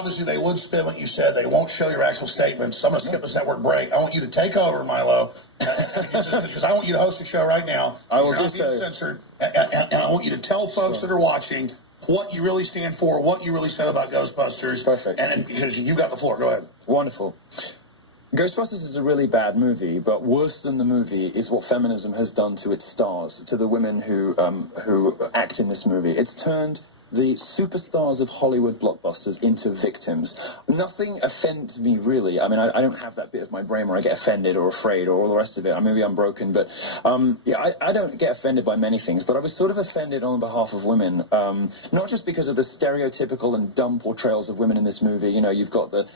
obviously they would spin what you said. They won't show your actual statements. So I'm going to skip this network break. I want you to take over, Milo, because I want you to host the show right now. I will do so. Censored, and I want you to tell folks that are watching what you really stand for, what you really said about Ghostbusters. Perfect. And because you've got the floor. Go ahead. Wonderful. Ghostbusters is a really bad movie, but worse than the movie is what feminism has done to its stars, to the women who act in this movie. It's turned the superstars of Hollywood blockbusters into victims. Nothing offends me, really. I mean, I don't have that bit of my brain where I get offended or afraid or all the rest of it. Maybe I'm broken, but yeah, I don't get offended by many things, but I was sort of offended on behalf of women, not just because of the stereotypical and dumb portrayals of women in this movie. You know, you've got the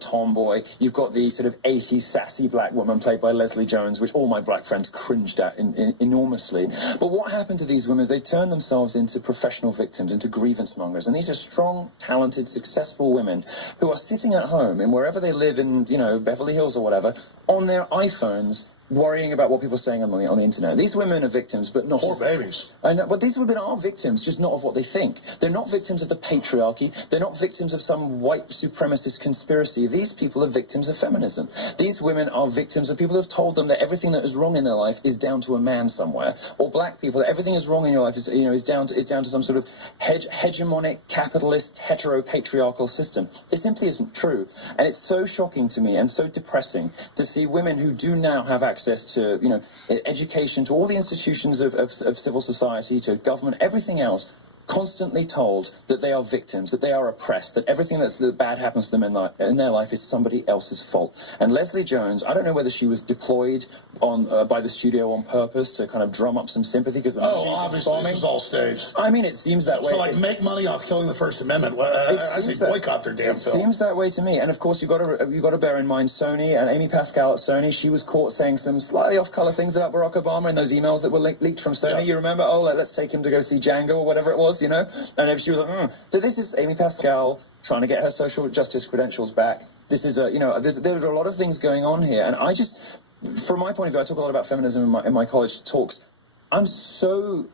tomboy, you've got the sort of 80s sassy black woman played by Leslie Jones, which all my black friends cringed at enormously. But what happened to these women is they turned themselves into professional victims, into grievance mongers, and these are strong, talented, successful women who are sitting at home and wherever they live in, you know, Beverly Hills or whatever, on their iPhones, worrying about what people are saying on the internet. These women are victims, but not... Poor babies. I know, but these women are victims, just not of what they think. They're not victims of the patriarchy. They're not victims of some white supremacist conspiracy. These people are victims of feminism. These women are victims of people who have told them that everything that is wrong in their life is down to a man somewhere. Or black people, that everything is wrong in your life is, you know, is down to some sort of hegemonic, capitalist, hetero-patriarchal system. It simply isn't true. And it's so shocking to me and so depressing to see women who do now have access to, you know, education, to all the institutions of civil society, to government, everything else, constantly told that they are victims, that they are oppressed, that everything that bad happens to them in their life is somebody else's fault. And Leslie Jones, I don't know whether she was deployed by the studio on purpose to kind of drum up some sympathy because obviously this is all staged. I mean, it seems that way. So like, make money off killing the First Amendment. I say boycott their damn film. It seems that way to me. And of course, you've got to bear in mind Sony and Amy Pascal at Sony. She was caught saying some slightly off-color things about Barack Obama in those emails that were leaked from Sony. Yeah. You remember? Oh, let's take him to go see Django or whatever it was. You know, and she was like, So this is Amy Pascal trying to get her social justice credentials back. This is you know, there are a lot of things going on here, and I just, from my point of view, I talk a lot about feminism in my college talks. I'm so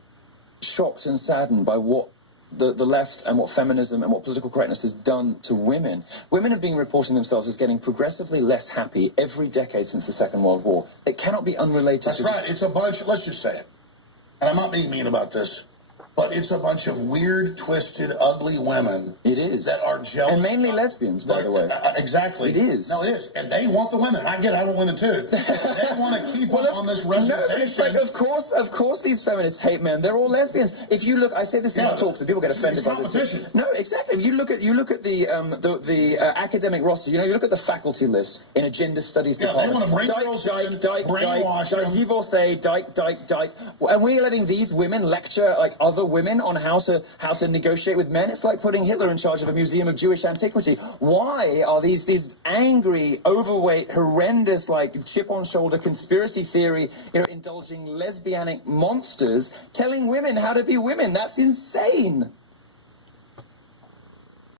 shocked and saddened by what the left and what feminism and what political correctness has done to women. Women have been reporting themselves as getting progressively less happy every decade since the Second World War. It cannot be unrelated. That's right. It's a bunch. Let's just say it. And I'm not being mean about this, but it's a bunch of weird, twisted, ugly women. It is. That are jealous. And mainly lesbians, by the way. Exactly. It is. No, it is. And they want the women. I get it. I want women too. They want to keep them on this reservation. No, it's like, of course these feminists hate men. They're all lesbians. If you look, I say this in my talks, and people get offended by this. No, exactly. You look at the academic roster. You know, you look at the faculty list in a gender studies department. They want to bring girls in, brainwash them. Divorcee, dyke. And we're letting these women lecture like other women on how to negotiate with men. It's like putting Hitler in charge of a museum of Jewish antiquity. Why are these angry, overweight, horrendous, like chip on shoulder conspiracy theory, you know, indulging lesbianic monsters telling women how to be women? That's insane.